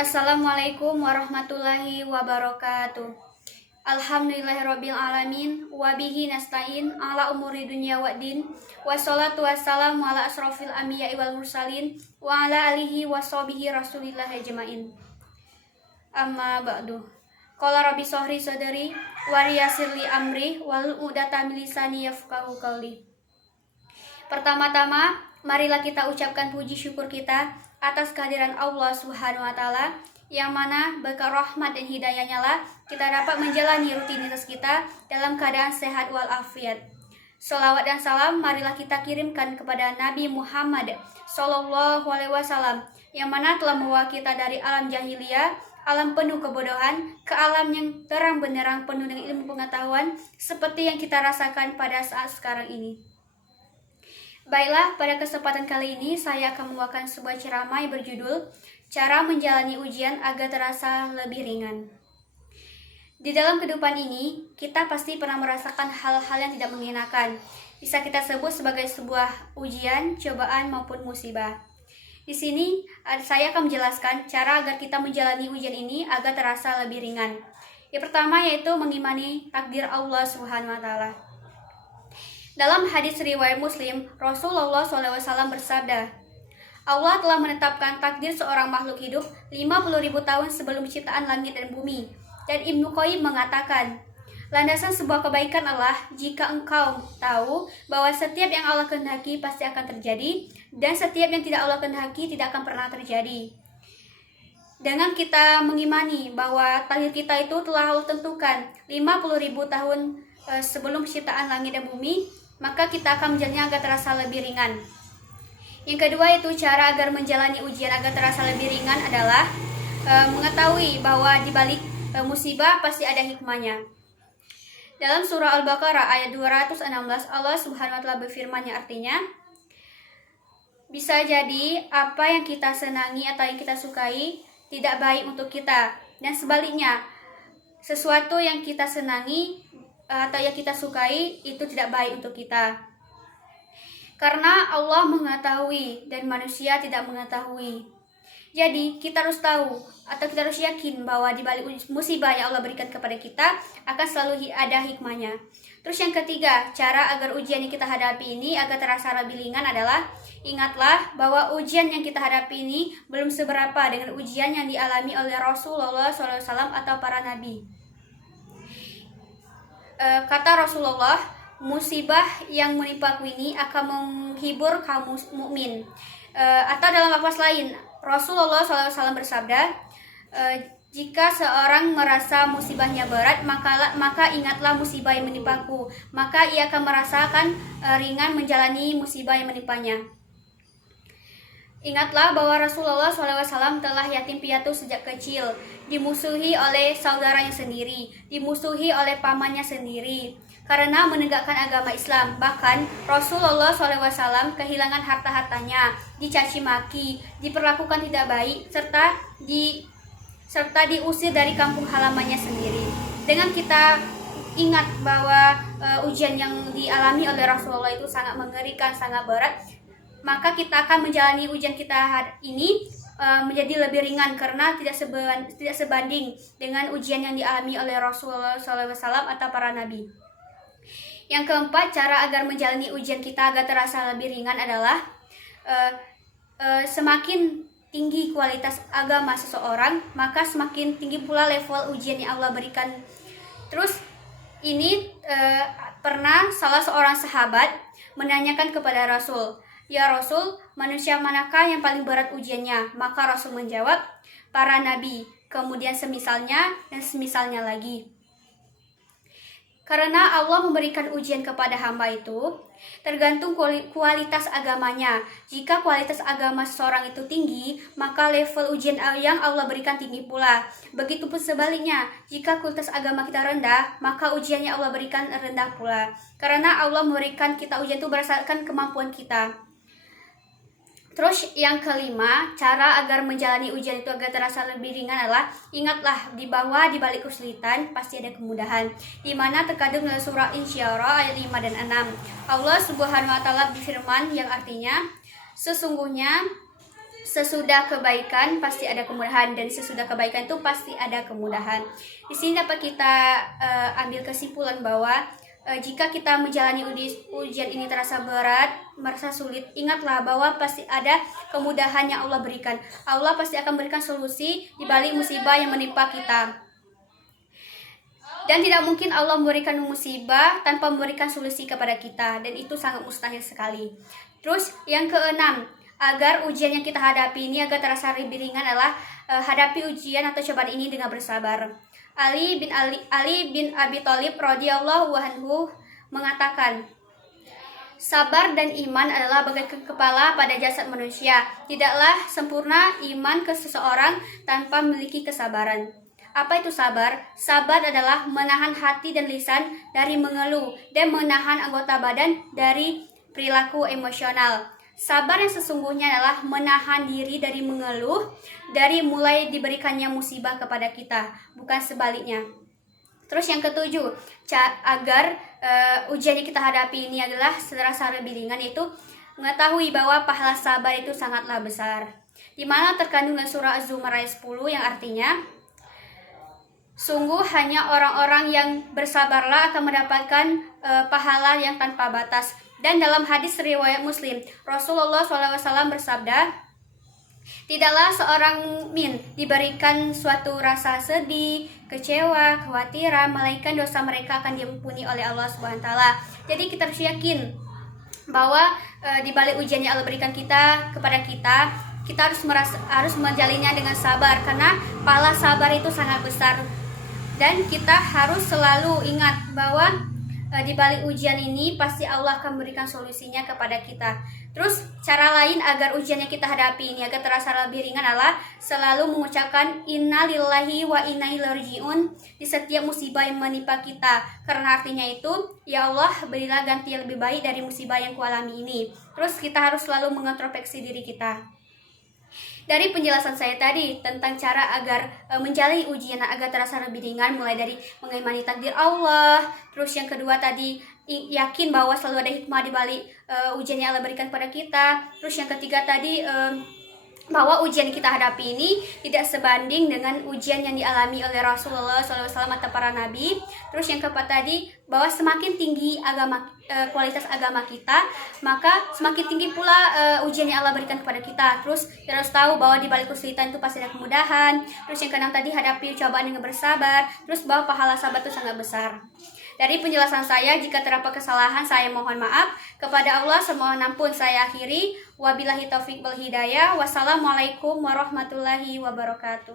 Assalamualaikum warahmatullahi wabarakatuh. Alhamdulillahirabbil alamin wa bihi nasta'in ala umuri dunya waddin. Wassalatu wassalamu ala asrofil anbiya'i wal mursalin wa ala alihi washabihi rasulillah ajmain. Amma ba'du. Qala rabbi sahri sadri wa yassirli amri wal 'uqdatam min lisani yafqahu qawli. Pertama-tama, marilah kita ucapkan puji syukur kita atas kehadiran Allah Subhanahu wa taala, yang mana berkat rahmat dan hidayahnya lah kita dapat menjalani rutinitas kita dalam keadaan sehat walafiat. Salawat dan salam marilah kita kirimkan kepada Nabi Muhammad Sallallahu Alaihi Wasallam, yang mana telah membawa kita dari alam jahiliyah, alam penuh kebodohan, ke alam yang terang benderang penuh dengan ilmu pengetahuan seperti yang kita rasakan pada saat sekarang ini. Baiklah, pada kesempatan kali ini saya akan membawakan sebuah ceramah yang berjudul Cara Menjalani Ujian Agar Terasa Lebih Ringan. Di dalam kehidupan ini, kita pasti pernah merasakan hal-hal yang tidak mengenakan. Bisa kita sebut sebagai sebuah ujian, cobaan, maupun musibah. Di sini, saya akan menjelaskan cara agar kita menjalani ujian ini agar terasa lebih ringan. Yang pertama yaitu mengimani takdir Allah Subhanahu wa taala. Dalam hadis riwayat Muslim, Rasulullah SAW bersabda, Allah telah menetapkan takdir seorang makhluk hidup 50.000 tahun sebelum penciptaan langit dan bumi. Dan Ibnu Qayyim mengatakan, landasan sebuah kebaikan adalah jika engkau tahu bahwa setiap yang Allah kehendaki pasti akan terjadi, dan setiap yang tidak Allah kehendaki tidak akan pernah terjadi. Dengan kita mengimani bahwa takdir kita itu telah Allah tentukan 50.000 tahun sebelum penciptaan langit dan bumi, maka kita akan menjalannya agar terasa lebih ringan. Yang kedua yaitu cara agar menjalani ujian agar terasa lebih ringan adalah mengetahui bahwa di balik musibah pasti ada hikmahnya. Dalam surah Al-Baqarah ayat 216, Allah Subhanahu wa taala berfirman yang artinya, bisa jadi apa yang kita senangi atau yang kita sukai tidak baik untuk kita, dan sebaliknya, sesuatu yang kita senangi atau yang kita sukai itu tidak baik untuk kita. Karena Allah mengetahui dan manusia tidak mengetahui. Jadi kita harus tahu atau kita harus yakin bahwa di balik musibah yang Allah berikan kepada kita akan selalu ada hikmahnya. Terus yang ketiga, cara agar ujian yang kita hadapi ini agar terasa lebih ringan adalah ingatlah bahwa ujian yang kita hadapi ini belum seberapa dengan ujian yang dialami oleh Rasulullah SAW atau para nabi. Kata Rasulullah, musibah yang menimpaku ini akan menghibur kaum mukmin. Atau dalam lafaz lain, Rasulullah SAW bersabda, jika seorang merasa musibahnya berat, maka ingatlah musibah yang menimpaku, maka ia akan merasakan ringan menjalani musibah yang menimpanya. Ingatlah bahwa Rasulullah SAW telah yatim piatu sejak kecil, dimusuhi oleh saudaranya sendiri, dimusuhi oleh pamannya sendiri, karena menegakkan agama Islam. Bahkan Rasulullah SAW kehilangan harta-hartanya, dicaci maki, diperlakukan tidak baik, serta diusir dari kampung halamannya sendiri. Dengan kita ingat bahwa ujian yang dialami oleh Rasulullah itu sangat mengerikan, sangat berat, maka kita akan menjalani ujian kita hari ini menjadi lebih ringan karena tidak sebanding dengan ujian yang dialami oleh Rasulullah SAW atau para nabi. Yang keempat, cara agar menjalani ujian kita agar terasa lebih ringan adalah semakin tinggi kualitas agama seseorang, maka semakin tinggi pula level ujian yang Allah berikan. Terus ini pernah salah seorang sahabat menanyakan kepada Rasul, ya Rasul, manusia manakah yang paling berat ujiannya? Maka Rasul menjawab, para nabi, kemudian semisalnya dan semisalnya lagi. Karena Allah memberikan ujian kepada hamba itu tergantung kualitas agamanya. Jika kualitas agama seseorang itu tinggi, maka level ujian yang Allah berikan tinggi pula. Begitupun sebaliknya, jika kualitas agama kita rendah, maka ujian yang Allah berikan rendah pula. Karena Allah memberikan kita ujian itu berdasarkan kemampuan kita. Terus yang kelima, cara agar menjalani ujian itu agar terasa lebih ringan adalah ingatlah bahwa di balik kesulitan pasti ada kemudahan. Di mana terkandung dalam surah Insyirah ayat 5 dan 6. Allah Subhanahu wa taala berfirman yang artinya, sesungguhnya sesudah kebaikan pasti ada kemudahan, dan sesudah kebaikan itu pasti ada kemudahan. Di sini dapat kita ambil kesimpulan bahwa jika kita menjalani ujian ini terasa berat, merasa sulit, ingatlah bahwa pasti ada kemudahan yang Allah berikan. Allah pasti akan berikan solusi di balik musibah yang menimpa kita. Dan tidak mungkin Allah memberikan musibah tanpa memberikan solusi kepada kita, dan itu sangat mustahil sekali. Terus yang keenam, agar ujian yang kita hadapi ini agar terasa lebih ringan adalah hadapi ujian atau cobaan ini dengan bersabar. Ali bin Abi Thalib radhiyallahu anhu mengatakan, sabar dan iman adalah bagaikan kepala pada jasad manusia. Tidaklah sempurna iman ke seseorang tanpa memiliki kesabaran. Apa itu sabar? Sabar adalah menahan hati dan lisan dari mengeluh dan menahan anggota badan dari perilaku emosional. Sabar yang sesungguhnya adalah menahan diri dari mengeluh dari mulai diberikannya musibah kepada kita, bukan sebaliknya. Terus yang ketujuh, agar ujian yang kita hadapi ini adalah terasa lebih ringan, yaitu mengetahui bahwa pahala sabar itu sangatlah besar. Di mana terkandung dalam surah Az-Zumar ayat 10 yang artinya, sungguh hanya orang-orang yang bersabarlah akan mendapatkan pahala yang tanpa batas. Dan dalam hadis riwayat Muslim, Rasulullah SAW bersabda, tidaklah seorang mukmin diberikan suatu rasa sedih, kecewa, kekhawatiran, melainkan dosa mereka akan diampuni oleh Allah SWT. Jadi kita harus yakin bahwa di balik ujian yang Allah berikan kepada kita harus menjalinnya dengan sabar, karena pahala sabar itu sangat besar. Dan kita harus selalu ingat bahwa di balik ujian ini pasti Allah akan memberikan solusinya kepada kita. Terus cara lain agar ujian yang kita hadapi ini agar terasa lebih ringan adalah selalu mengucapkan innalillahi wa inna ilaihi rajiun di setiap musibah yang menimpa kita. Karena artinya itu, ya Allah, berilah ganti yang lebih baik dari musibah yang kualami ini. Terus kita harus selalu mengintrospeksi diri kita. Dari penjelasan saya tadi tentang cara agar menjalani ujian agar terasa lebih ringan, mulai dari mengimani takdir Allah, terus yang kedua tadi yakin bahwa selalu ada hikmah di balik ujian yang Allah berikan kepada kita, terus yang ketiga tadi bahwa ujian yang kita hadapi ini tidak sebanding dengan ujian yang dialami oleh Rasulullah SAW atau para nabi. Terus yang keempat tadi, bahwa semakin tinggi kualitas agama kita, maka semakin tinggi pula ujian yang Allah berikan kepada kita. Terus kita harus tahu bahwa di balik kesulitan itu pasti ada kemudahan. Terus yang keenam tadi, hadapi cobaan dengan bersabar. Terus bahwa pahala sabar itu sangat besar. Dari penjelasan saya, jika terdapat kesalahan, saya mohon maaf. Kepada Allah semohon ampun saya akhiri. Wabillahi taufiq wal hidayah. Wassalamualaikum warahmatullahi wabarakatuh.